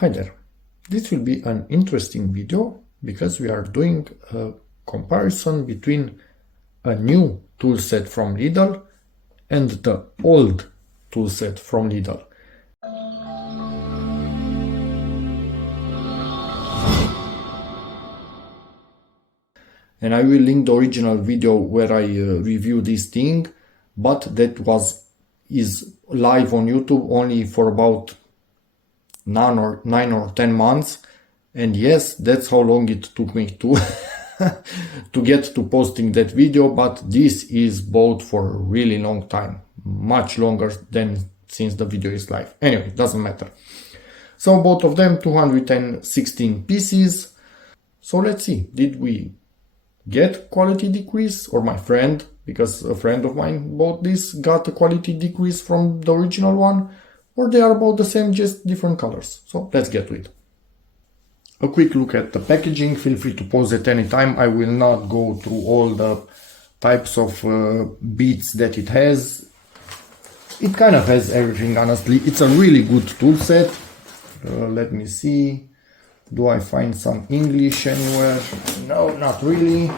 Hi there. This will be an interesting video because we are doing a comparison between a new toolset from Lidl and the old toolset from Lidl. And I will link the original video where I review this thing, but that is live on YouTube only for about 9 or 10 months, and yes, that's how long it took me to to get to posting that video. But this is bought for a really long time, much longer than since the video is live. Anyway, doesn't matter. So both of them 216 pieces. So let's see, did we get quality decrease, or my friend, because a friend of mine bought this, got a quality decrease from the original one, or they are about the same, just different colors. So let's get to it. A quick look at the packaging. Feel free to pause at any time. I will not go through all the types of beads that it has. It kind of has everything, honestly. It's a really good tool set. Let me see. Do I find some English anywhere? No, not really.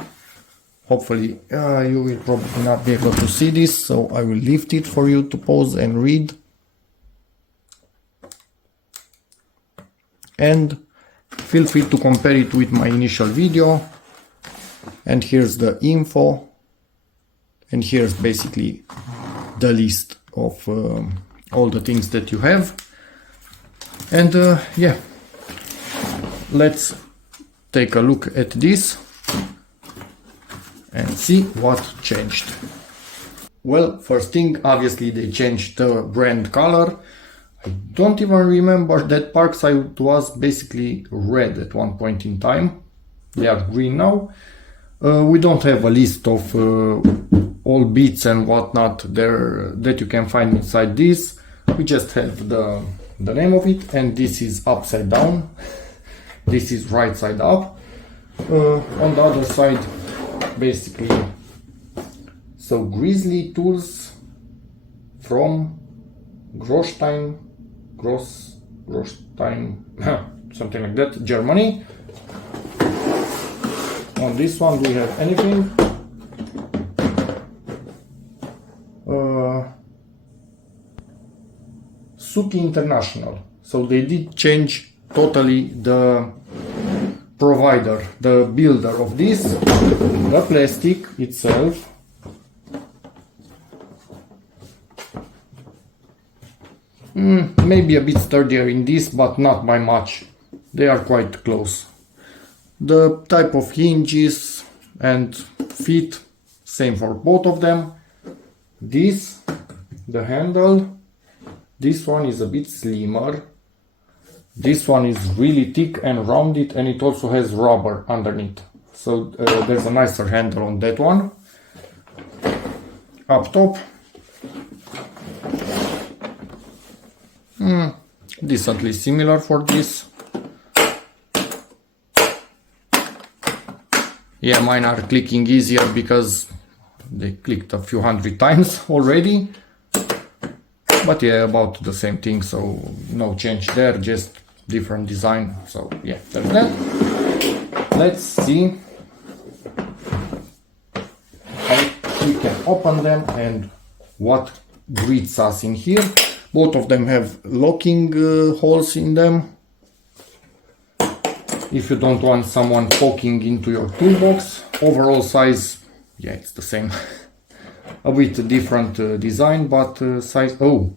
Hopefully you will probably not be able to see this, so I will lift it for you to pause and read. And feel free to compare it with my initial video. And here's the info, and here's basically the list of all the things that you have. And yeah, let's take a look at this and see what changed. Well, first thing, obviously they changed the brand color. I don't even remember that PARKSIDE was basically red at one point in time. They are green now. We don't have a list of all beads and whatnot there that you can find inside this. We just have the name of it, and this is upside down. This is right side up. On the other side, basically, so Grizzly tools from Großstein, something like that, Germany. On this one, do we have anything? Suki International. So they did change totally the provider, the builder of this. The plastic itself, maybe a bit sturdier in this, but not by much. They are quite close. The type of hinges and feet, same for both of them. This, the handle, this one is a bit slimmer. This one is really thick and rounded, and it also has rubber underneath. So there's a nicer handle on that one. Up top, decently similar for this. Yeah, mine are clicking easier because they clicked a few hundred times already. But yeah, about the same thing, so no change there, just different design. So yeah, there's that. Let's see how we can open them and what greets us in here. Both of them have locking holes in them. If you don't want someone poking into your toolbox. Overall size, yeah, it's the same. A bit different design, but size. Oh,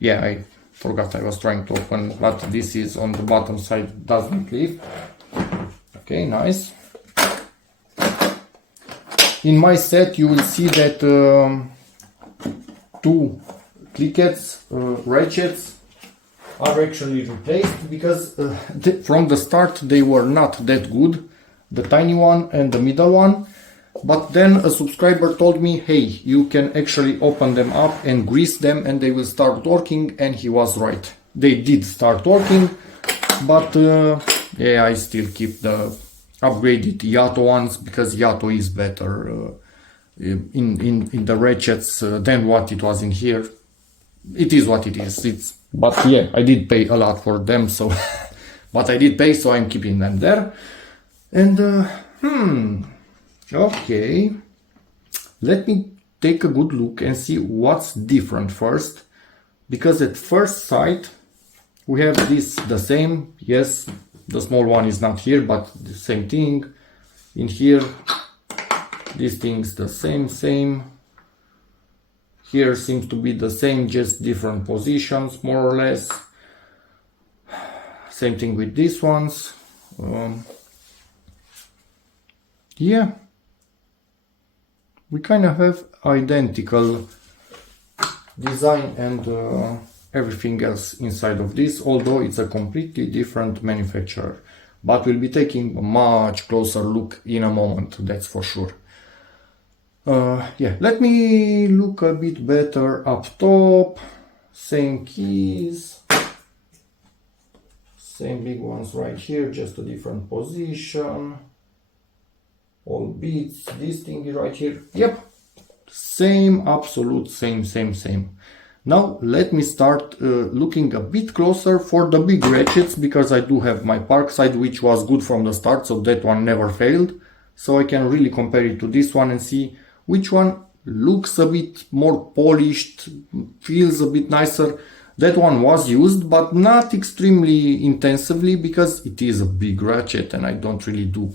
yeah, I forgot I was trying to open, but this is on the bottom side, doesn't leave. Okay, nice. In my set, you will see that two clickets, ratchets, are actually replaced because from the start they were not that good, the tiny one and the middle one. But then a subscriber told me, hey, you can actually open them up and grease them and they will start working, and he was right. They did start working, but yeah, I still keep the upgraded Yato ones because Yato is better in the ratchets than what it was in here. It is what it is. But yeah, I did pay a lot for them, so but I did pay, so I'm keeping them there. And okay, let me take a good look and see what's different first, because at first sight we have this the same. Yes, the small one is not here, but the same thing in here. This thing's the same. Here seems to be the same, just different positions, more or less. Same thing with these ones. Yeah, we kind of have identical design and everything else inside of this, although it's a completely different manufacturer. But we'll be taking a much closer look in a moment, that's for sure. Yeah, let me look a bit better up top. Same keys, same big ones right here, just a different position. All beats, this thing right here. Yep, same, absolute same. Now let me start looking a bit closer for the big ratchets, because I do have my PARKSIDE, which was good from the start, so that one never failed. So I can really compare it to this one and see which one looks a bit more polished, feels a bit nicer. That one was used, but not extremely intensively, because it is a big ratchet and I don't really do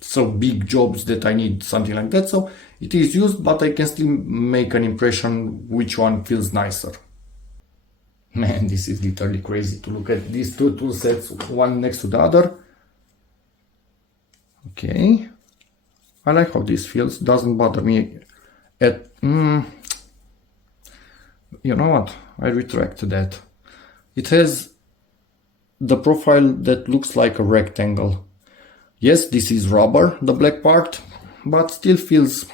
so big jobs that I need something like that. So it is used, but I can still make an impression which one feels nicer. Man, this is literally crazy to look at these two tool sets one next to the other. Okay, I like how this feels, doesn't bother me at you know what, I retract that. It has the profile that looks like a rectangle. Yes, this is rubber, the black part, but still feels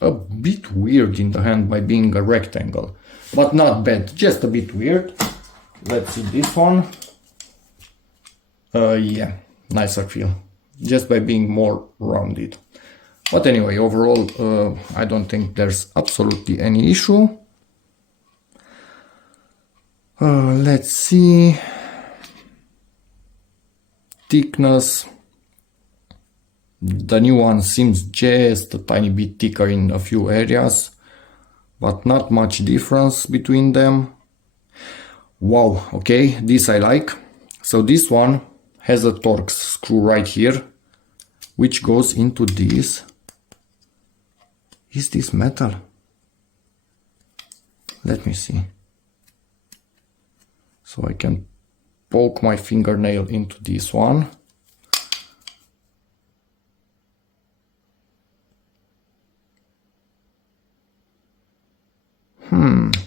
a bit weird in the hand by being a rectangle. But not bad, just a bit weird. Let's see this one. Yeah, nicer feel, just by being more rounded. But anyway, overall, I don't think there's absolutely any issue. Let's see. Thickness. The new one seems just a tiny bit thicker in a few areas, but not much difference between them. Wow, okay, this I like. So this one has a Torx screw right here, which goes into this. Is this metal? Let me see. So I can poke my fingernail into this one.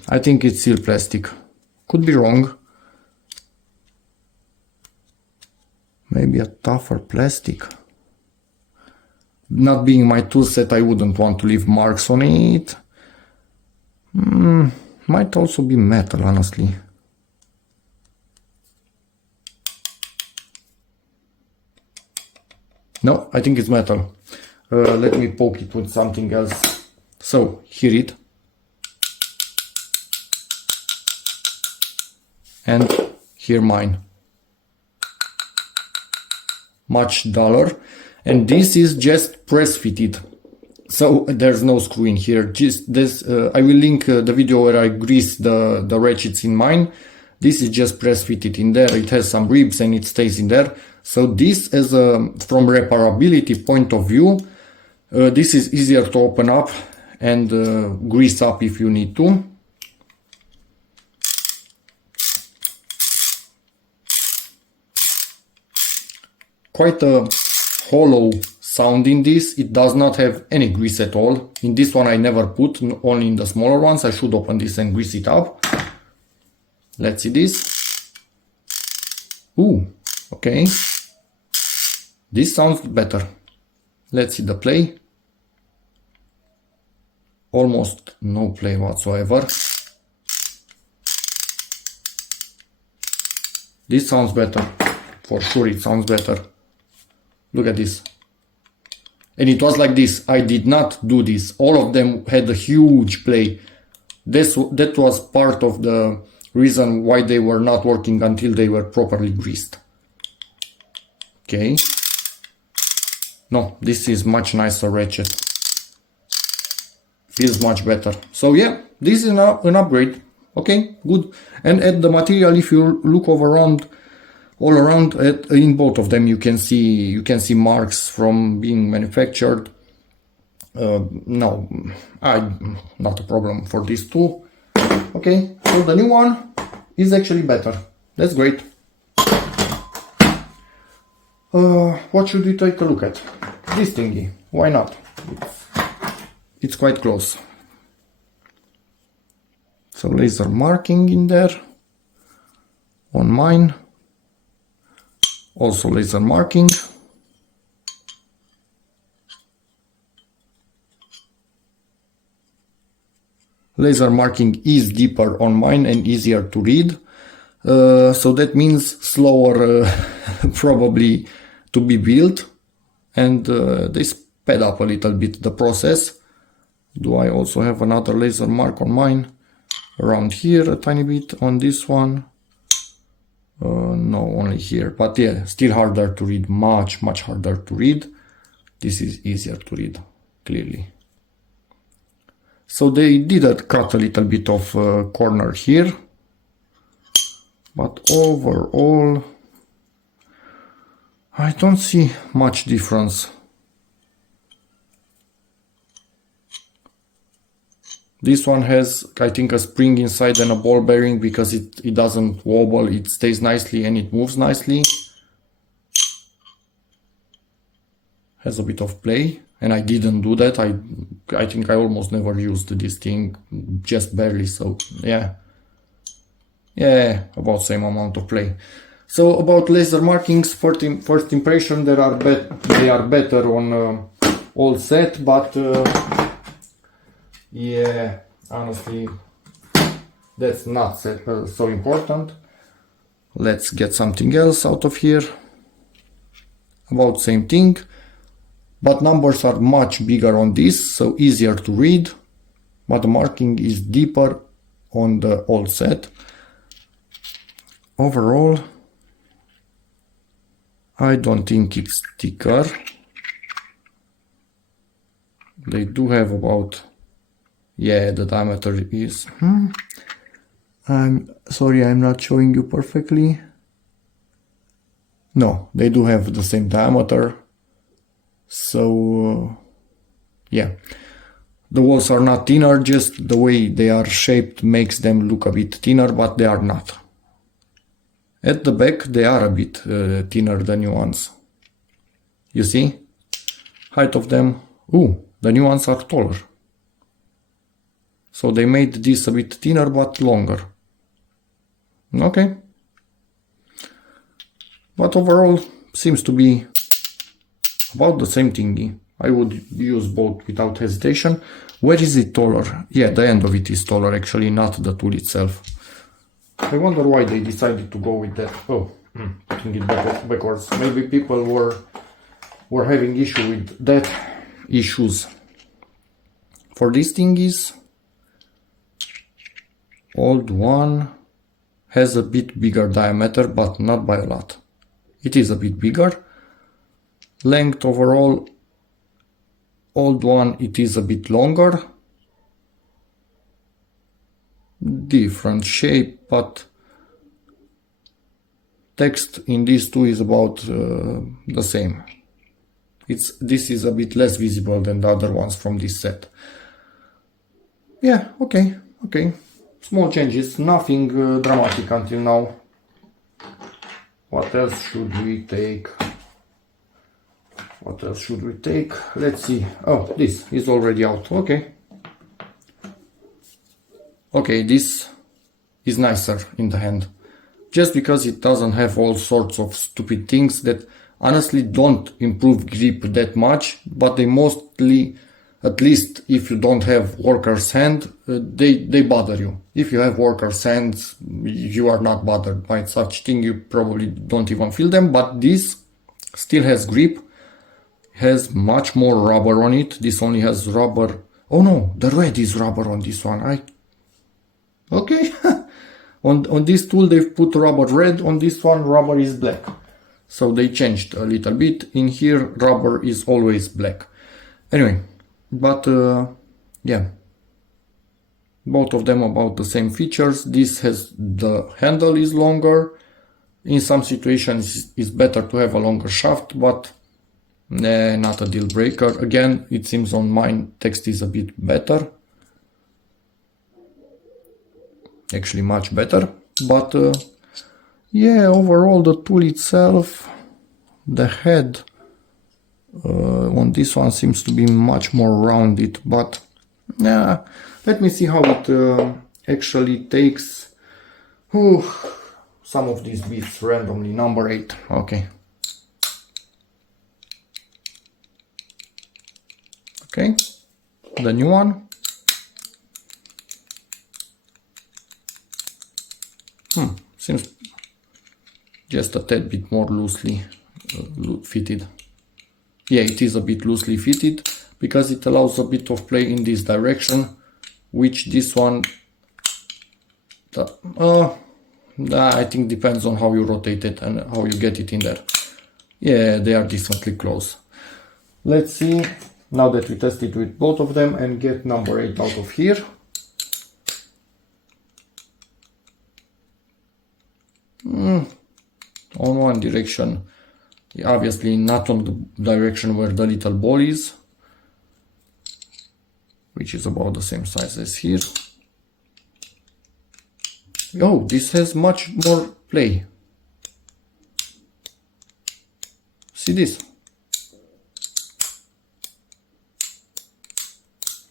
I think it's still plastic. Could be wrong. Maybe a tougher plastic. Not being my tool set, I wouldn't want to leave marks on it. Might also be metal, honestly. No, I think it's metal. Let me poke it with something else. So, hear it. And hear mine. Much duller. And this is just press fitted. So there's no screw in here. Just this, I will link the video where I grease the ratchets in mine. This is just press fitted in there. It has some ribs and it stays in there. So this, as from reparability point of view, this is easier to open up and grease up if you need to. Quite a hollow sound in this. It does not have any grease at all. In this one I never put, only in the smaller ones. I should open this and grease it up. Let's see this. Ooh, okay. This sounds better. Let's see the play. Almost no play whatsoever. This sounds better. For sure it sounds better. Look at this. And it was like this. I did not do this. All of them had a huge play. That was part of the reason why they were not working until they were properly greased. Okay. No, this is much nicer ratchet. Feels much better. So yeah, this is an upgrade. Okay, good. And at the material, if you look all around in both of them, you can see marks from being manufactured. No, not a problem for these two. Okay, so the new one is actually better. That's great. What should we take a look at? This thingy. Why not? It's quite close. So laser marking in there. On mine. Also laser marking. Laser marking is deeper on mine and easier to read. So that means slower probably to be built, and they sped up a little bit the process. Do I also have another laser mark on mine? Around here a tiny bit, on this one. No, only here, but yeah, still harder to read, much harder to read. This is easier to read, clearly. So they did cut a little bit of corner here, but overall I don't see much difference. This one has, I think, a spring inside and a ball bearing because it doesn't wobble, it stays nicely and it moves nicely. Has a bit of play, and I didn't do that. I think I almost never used this thing, just barely, so yeah. Yeah, about same amount of play. So about laser markings, first impression, they are better on all set, but yeah, honestly, that's not so important. Let's get something else out of here. About same thing, but numbers are much bigger on this, so easier to read, but the marking is deeper on the all set. Overall, I don't think it's thicker. They do have about, yeah, the diameter is, I'm sorry, I'm not showing you perfectly. No, they do have the same diameter. So, yeah. The walls are not thinner, just the way they are shaped makes them look a bit thinner, but they are not. At the back, they are a bit thinner, the new ones. You see? Height of them. Ooh, the new ones are taller. So they made this a bit thinner, but longer. Okay. But overall, seems to be about the same thingy. I would use both without hesitation. Where is it taller? Yeah, the end of it is taller, actually, not the tool itself. I wonder why they decided to go with that. Oh, putting it backwards. Maybe people were having issues. For this thing is old one has a bit bigger diameter, but not by a lot. It is a bit bigger. Length overall, old one, it is a bit longer. Different shape, but text in these two is about the same. This is a bit less visible than the other ones from this set. Yeah, okay. Small changes, nothing dramatic until now. What else should we take? Let's see. Oh, this is already out. Okay, this is nicer in the hand. Just because it doesn't have all sorts of stupid things that honestly don't improve grip that much, but they mostly, at least if you don't have worker's hand, they bother you. If you have worker's hands, you are not bothered by such thing, you probably don't even feel them, but this still has grip, has much more rubber on it. This only has rubber. Oh no, the red is rubber on this one. Okay. On this tool they've put rubber red, on this one rubber is black. So they changed a little bit. In here, rubber is always black. Anyway, but yeah, both of them about the same features. This has, the handle is longer. In some situations it's better to have a longer shaft, but not a deal breaker. Again, it seems on mine text is a bit better. Actually much better. But yeah, overall the tool itself, the head on this one seems to be much more rounded, but yeah, let me see how it actually takes some of these bits randomly. Number 8, okay. Okay, the new one. Seems just a tad bit more loosely fitted. Yeah, it is a bit loosely fitted because it allows a bit of play in this direction, which this one, I think depends on how you rotate it and how you get it in there. Yeah, they are decently close. Let's see, now that we tested with both of them, and get number 8 out of here. On one direction, obviously not on the direction where the little ball is, which is about the same size as here. Oh, this has much more play. See this?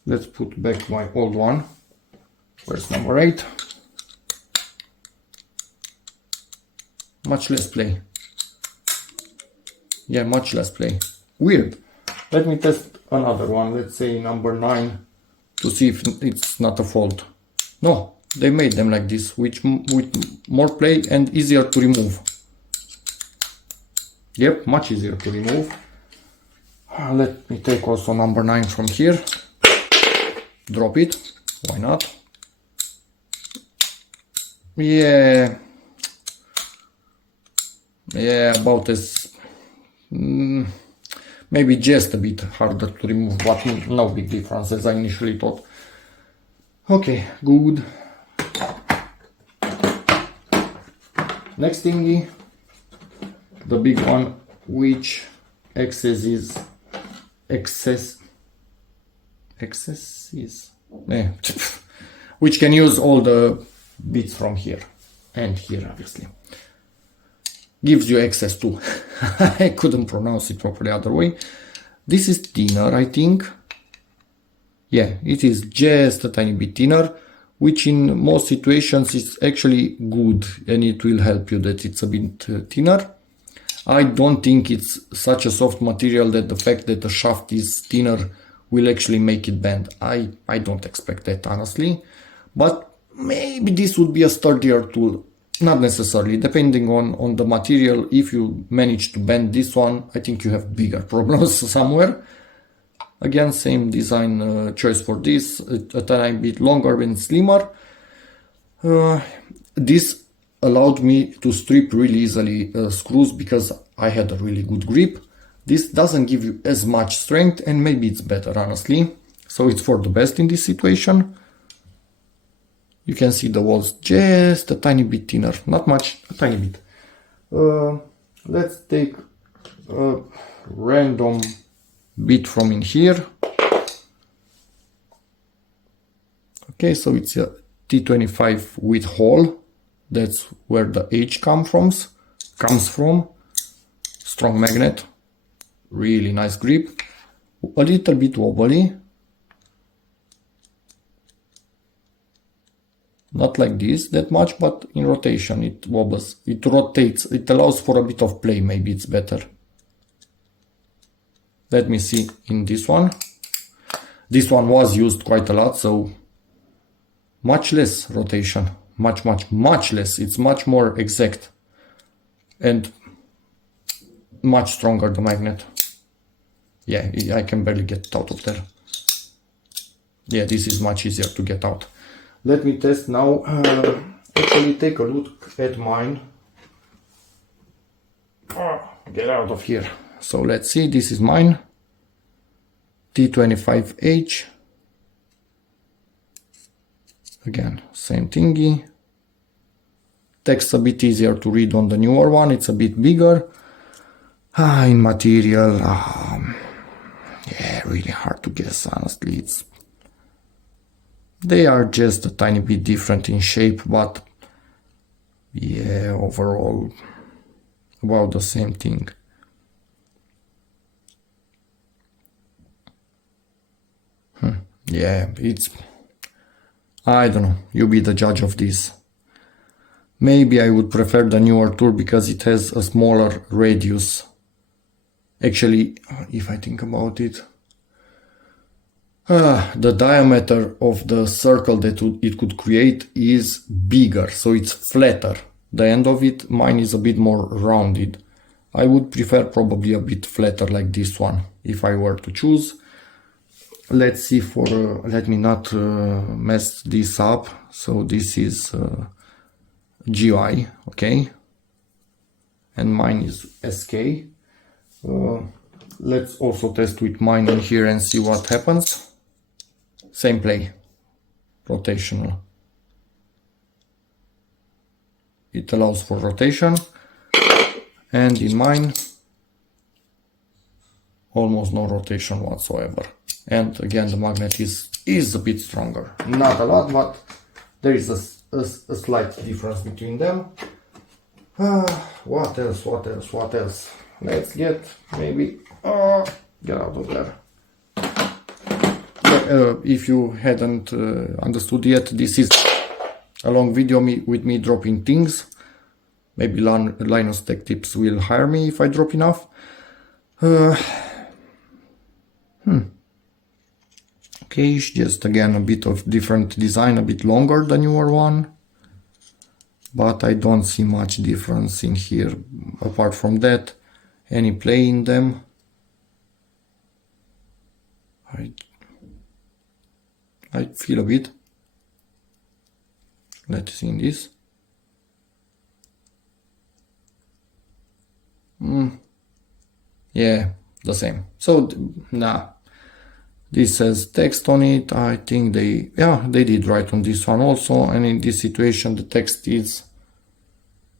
Let's put back my old one. Where's number 8? Much less play. Yeah, much less play. Weird. Let me test another one. Let's say number 9 to see if it's not a fault. No, they made them like this, with more play and easier to remove. Yep, much easier to remove. Let me take also number 9 from here. Drop it. Why not? Yeah. Yeah, about as maybe just a bit harder to remove, but no big difference as I initially thought. Okay, good. Next thingy, the big one, which which can use all the bits from here and here, obviously. Gives you access to. I couldn't pronounce it properly other way. This is thinner, I think. Yeah, it is just a tiny bit thinner, which in most situations is actually good, and it will help you that it's a bit thinner. I don't think it's such a soft material that the fact that the shaft is thinner will actually make it bend. I don't expect that, honestly. But maybe this would be a sturdier tool. Not necessarily, depending on the material. If you manage to bend this one, I think you have bigger problems somewhere. Again, same design choice for this, a tiny bit longer and slimmer. This allowed me to strip really easily screws because I had a really good grip. This doesn't give you as much strength, and maybe it's better, honestly. So it's for the best in this situation. You can see the walls just a tiny bit thinner, not much, a tiny bit. Let's take a random bit from in here. Okay, so it's a T25 with hole. That's where the H comes from. Strong magnet, really nice grip, a little bit wobbly. Not like this that much, but in rotation it wobbles, it rotates, it allows for a bit of play, maybe it's better. Let me see in this one. This one was used quite a lot, so much less rotation, much less. It's much more exact and much stronger, the magnet. Yeah, I can barely get it out of there. Yeah, this is much easier to get out. Let me test now. Actually, take a look at mine. get out of here. So let's see, this is mine, T25H. Again, same thingy. Text a bit easier to read on the newer one, it's a bit bigger. In material, yeah, really hard to guess, honestly. They are just a tiny bit different in shape, but yeah, overall about the same thing. Yeah, I don't know, you be the judge of this. Maybe I would prefer the newer tool because it has a smaller radius. Actually, if I think about it, the diameter of the circle that it could create is bigger, so it's flatter. The end of it, mine is a bit more rounded. I would prefer probably a bit flatter like this one, if I were to choose. Let's see let me not mess this up. So this is GI, okay? And mine is SK. Let's also test with mine in here and see what happens. Same play, rotational. It allows for rotation, and in mine, almost no rotation whatsoever. And again, the magnet is a bit stronger. Not a lot, but there is a slight difference between them. What else? Let's get maybe get out of there. If you hadn't understood yet, this is a long video with me dropping things. Maybe Linus Tech Tips will hire me if I drop enough. Okay, it's just again a bit of different design, a bit longer than newer one. But I don't see much difference in here apart from that. Any play in them? I feel a bit. Let's see in this. Yeah, the same. So, nah. This has text on it. I think they did right on this one also. And in this situation, the text is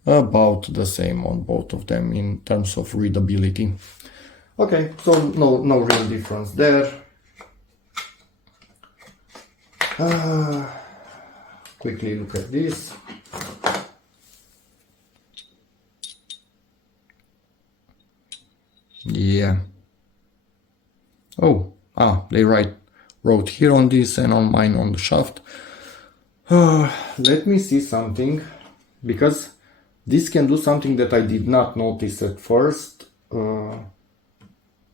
about the same on both of them in terms of readability. Okay, so no real difference there. Quickly look at this. Yeah. They wrote here on this and on mine on the shaft. Let me see something, because this can do something that I did not notice at first.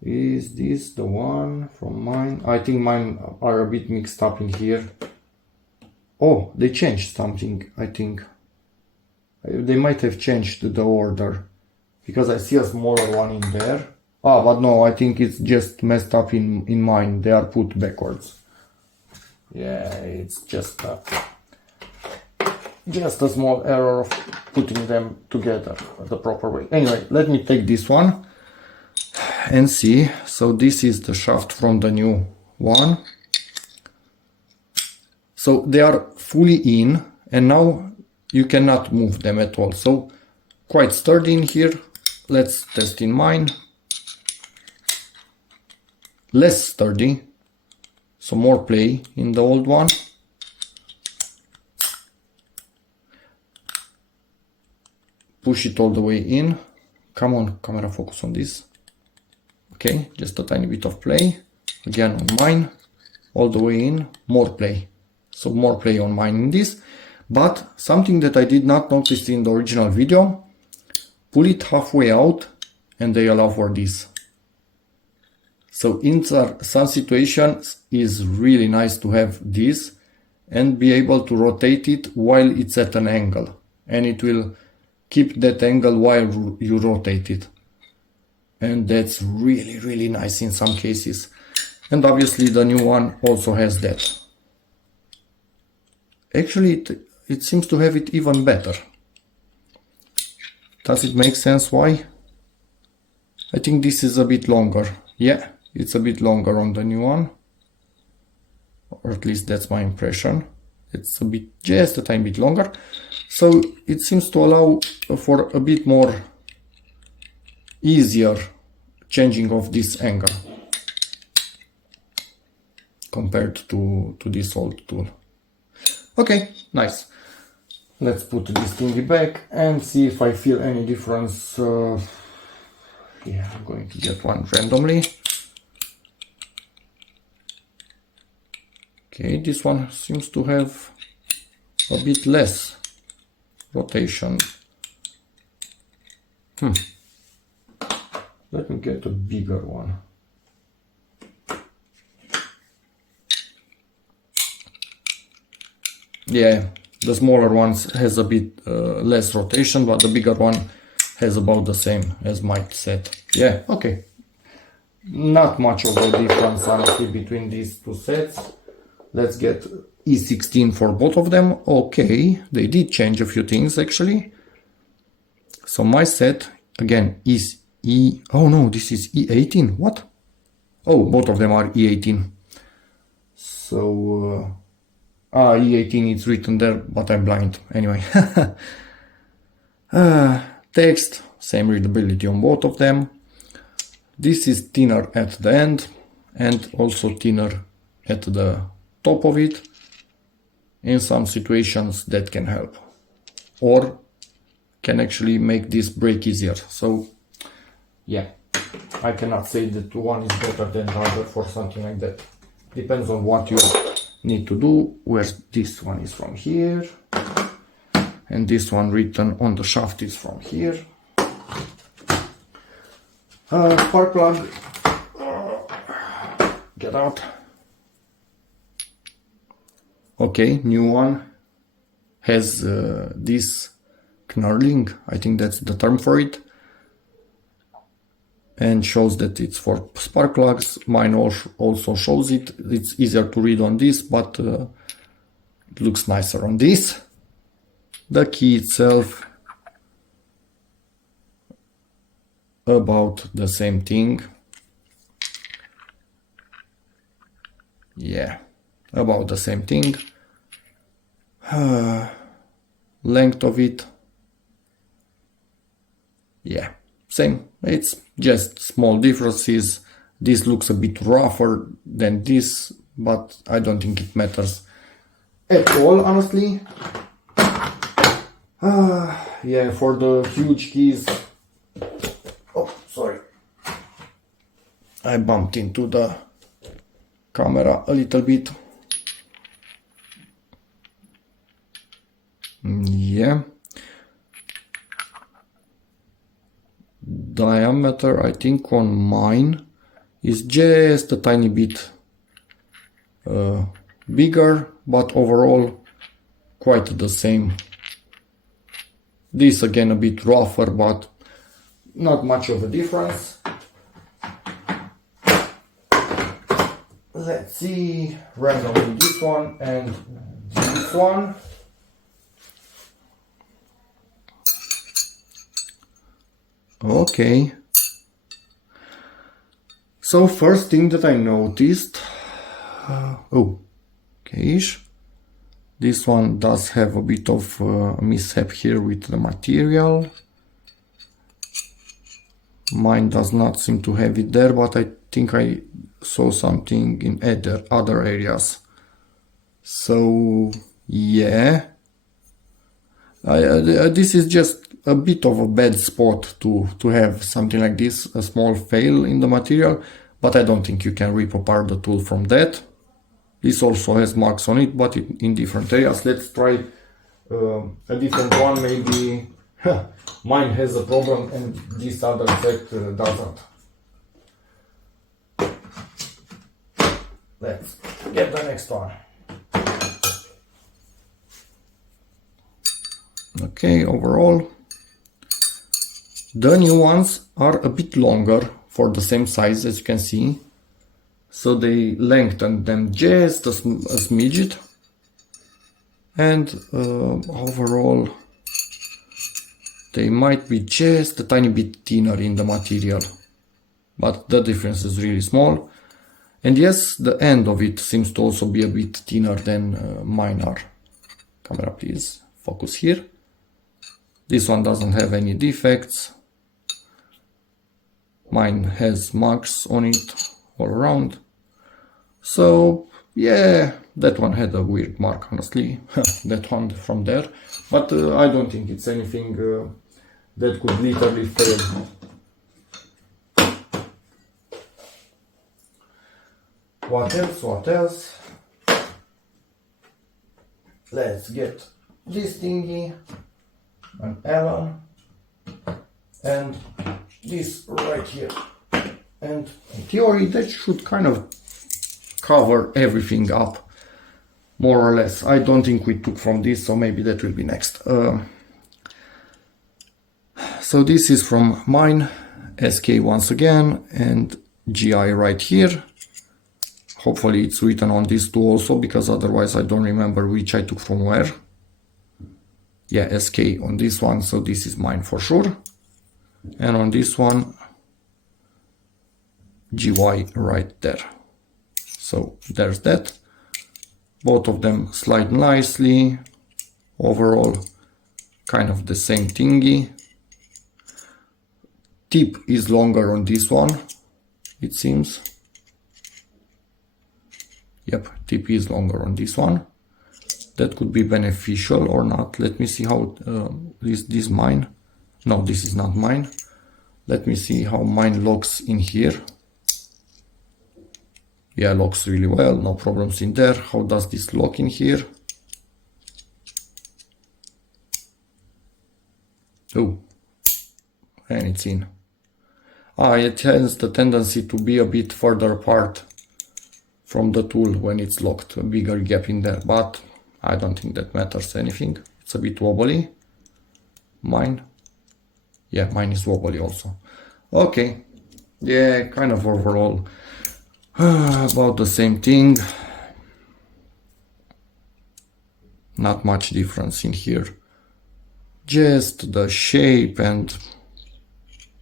Is this the one from mine? I think mine are a bit mixed up in here. Oh, they changed something, I think. They might have changed the order, because I see a smaller one in there. But no, I think it's just messed up in mine. They are put backwards. Yeah, it's just a small error of putting them together the proper way. Anyway, let me take this one and see. So this is the shaft from the new one. So they are fully in, and now you cannot move them at all. So quite sturdy in here. Let's test in mine. Less sturdy, so more play in the old one. Push it all the way in. Come on, camera, focus on this. Okay, just a tiny bit of play. Again on mine, all the way in, more play. So more play on mine in this. But something that I did not notice in the original video, pull it halfway out and they allow for this. So in some situations is really nice to have this and be able to rotate it while it's at an angle, and it will keep that angle while you rotate it. And that's really, really nice in some cases. And obviously the new one also has that. Actually, it seems to have it even better. Does it make sense why? I think this is a bit longer. Yeah, it's a bit longer on the new one. Or at least that's my impression. It's a bit, just a tiny bit longer. So it seems to allow for a bit more easier changing of this angle compared to this old tool. Okay, nice. Let's put this thingy back and see if I feel any difference. Yeah, I'm going to get one randomly. Okay, this one seems to have a bit less rotation. Let me get a bigger one. Yeah, the smaller ones has a bit less rotation, but the bigger one has about the same as my set. Yeah, okay. Not much of a difference, honestly, between these two sets. Let's get E16 for both of them. Okay, they did change a few things actually. So my set again is oh no, this is E18. What? Oh, both of them are E18. So E18 is written there, but I'm blind anyway. Text, same readability on both of them. This is thinner at the end and also thinner at the top of it. In some situations that can help or can actually make this break easier. So yeah, I cannot say that one is better than the other for something like that. Depends on what you need to do. Where this one is from here and this one written on the shaft is from here. Spark plug, get out. Okay, new one has this knurling, I think that's the term for it, and shows that it's for spark plugs. Mine also shows it. It's easier to read on this, but it looks nicer on this. The key itself, about the same thing. Yeah, about the same thing. Length of it, yeah, same. It's just small differences. This looks a bit rougher than this, but I don't think it matters at all, honestly. Yeah, for the huge keys. Oh, sorry, I bumped into the camera a little bit. Yeah, diameter I think on mine is just a tiny bit bigger, but overall quite the same. This again a bit rougher, but not much of a difference. Let's see, randomly this one and this one. Okay, so first thing that I noticed, this one does have a bit of mishap here with the material. Mine does not seem to have it there, but I think I saw something in other areas. So yeah, this is just a bit of a bad spot to have something like this, a small fail in the material, but I don't think you can rip apart the tool from that. This also has marks on it, but in different areas. Let's try a different one. Maybe mine has a problem and this other set doesn't. Let's get the next one. Okay, overall the new ones are a bit longer for the same size, as you can see, so they lengthened them just a smidget, and overall they might be just a tiny bit thinner in the material. but the difference is really small. And yes, the end of it seems to also be a bit thinner than mine are. Camera, please focus here. This one doesn't have any defects. Mine has marks on it all around. So yeah, that one had a weird mark, honestly. That one from there. But I don't think it's anything that could literally fail. What else? What else? Let's get this thingy, an Allen, and this right here. And in theory, that should kind of cover everything up, more or less. I don't think we took from this, so maybe that will be next. So this is from mine, SK once again, and GI right here. Hopefully it's written on this too also, because otherwise I don't remember which I took from where. Yeah, SK on this one, so this is mine for sure. And on this one, GY right there. So there's that. Both of them slide nicely. Overall, kind of the same thingy. Tip is longer on this one, it seems. Yep, tip is longer on this one. That could be beneficial or not. Let me see how this mine. No, this is not mine. Let me see how mine locks in here. Yeah, locks really well, no problems in there. How does this lock in here? Oh, and it's in. It has the tendency to be a bit further apart from the tool when it's locked, a bigger gap in there, but I don't think that matters anything. It's a bit wobbly. Mine. Yeah, mine is wobbly also. Okay. Yeah, kind of overall about the same thing. Not much difference in here. Just the shape and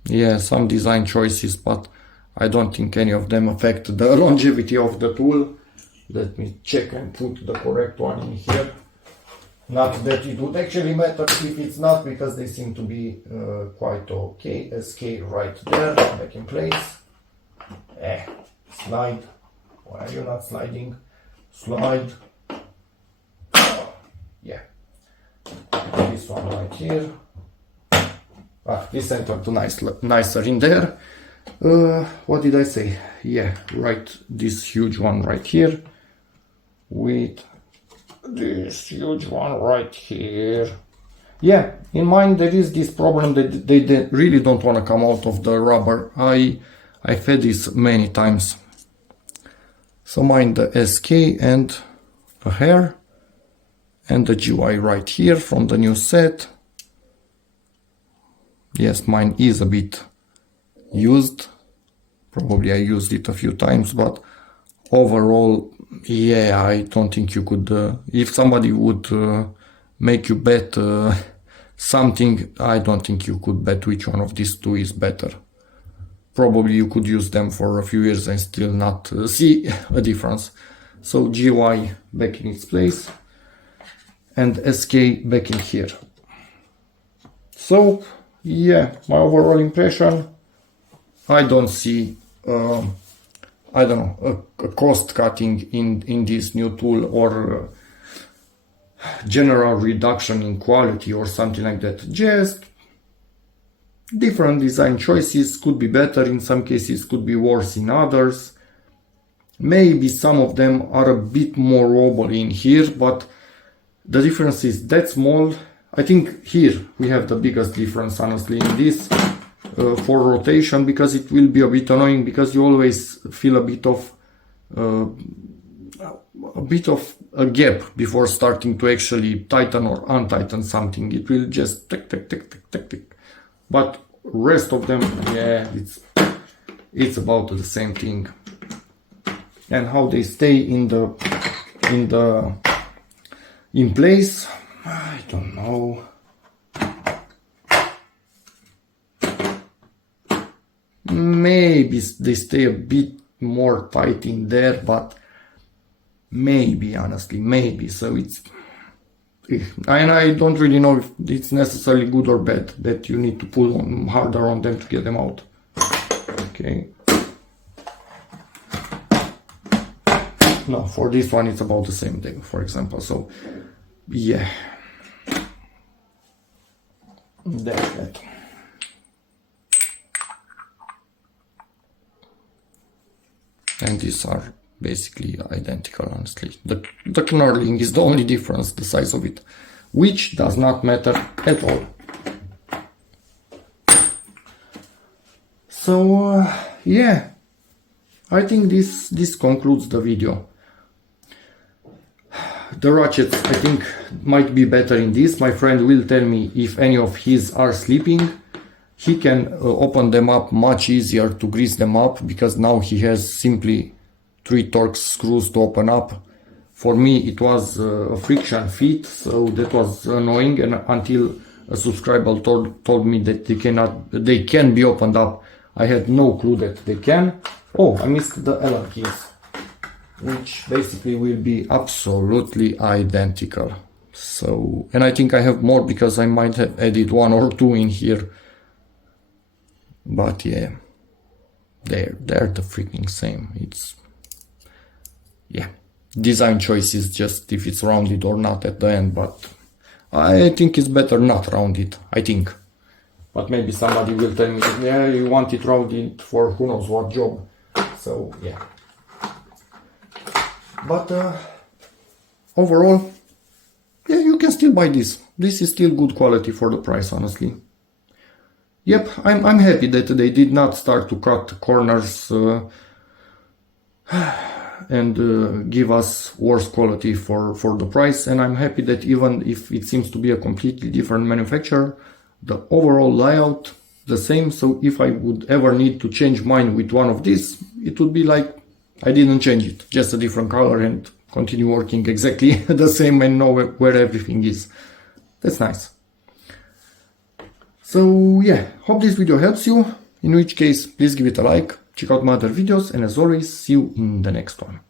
yeah, some design choices, but I don't think any of them affect the longevity of the tool. Let me check and put the correct one in here. Not that it would actually matter if it's not, because they seem to be quite okay. SK right there, back in place. Slide. Why are you not sliding? Slide. Yeah. This one right here. This entered nicer in there. What did I say? Yeah, right. This huge one right here. With this huge one right here. Yeah, in mine there is this problem that they really don't want to come out of the rubber. I've had this many times. So mine the SK and a hair and the GY right here from the new set. Yes, mine is a bit used. Probably I used it a few times, but overall, yeah, I don't think you could, if somebody would make you bet something, I don't think you could bet which one of these two is better. Probably you could use them for a few years and still not see a difference. So GY back in its place and SK back in here. So yeah, my overall impression, I don't see I don't know, a cost cutting in this new tool or general reduction in quality or something like that. Just different design choices, could be better in some cases, could be worse in others. Maybe some of them are a bit more wobbly in here, but the difference is that small. I think here we have the biggest difference, honestly, in this for rotation, because it will be a bit annoying, because you always feel a bit of a gap before starting to actually tighten or untighten something. It will just tick tick tick tick tick tick. But rest of them, yeah, it's about the same thing. And how they stay in place, I don't know. maybe they stay a bit more tight in there, but maybe, honestly, maybe. So it's, and I don't really know if it's necessarily good or bad that you need to pull on harder on them to get them out. Okay. No, for this one it's about the same thing, for example. So yeah, that's that. And these are basically identical, honestly. The knurling is the only difference, the size of it, which does not matter at all. So yeah, I think this concludes the video. The ratchets, I think, might be better in this. My friend will tell me if any of his are sleeping. He can open them up much easier to grease them up, because now he has simply 3 Torx screws to open up. For me it was a friction fit, so that was annoying, and until a subscriber told me that they can be opened up, I had no clue that they can. Oh, I missed the Allen keys, which basically will be absolutely identical. So, and I think I have more because I might have added 1 or 2 in here. But yeah, they're the freaking same. It's, yeah, design choice is just if it's rounded or not at the end, but I think it's better not rounded, I think. But maybe somebody will tell me, yeah, you want it rounded for who knows what job. So yeah. But overall, yeah, you can still buy this. This is still good quality for the price, honestly. Yep, I'm happy that they did not start to cut corners and give us worse quality for the price. And I'm happy that even if it seems to be a completely different manufacturer, the overall layout the same. So if I would ever need to change mine with one of these, it would be like I didn't change it, just a different color, and continue working exactly the same and know where everything is. That's nice. So yeah, hope this video helps you. In which case, please give it a like, check out my other videos, and as always, see you in the next one.